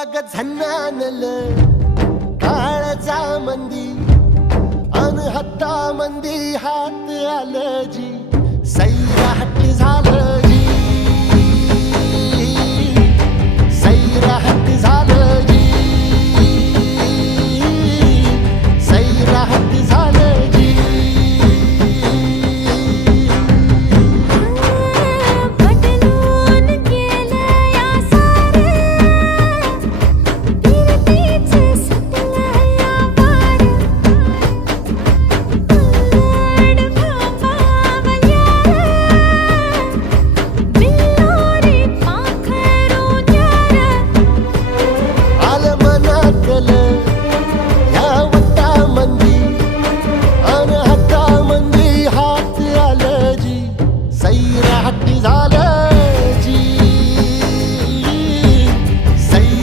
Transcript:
अग झन्नानल काळजा मंदी अन हत्ता मंदी हात आलं जी सैराट झालं जी सैराट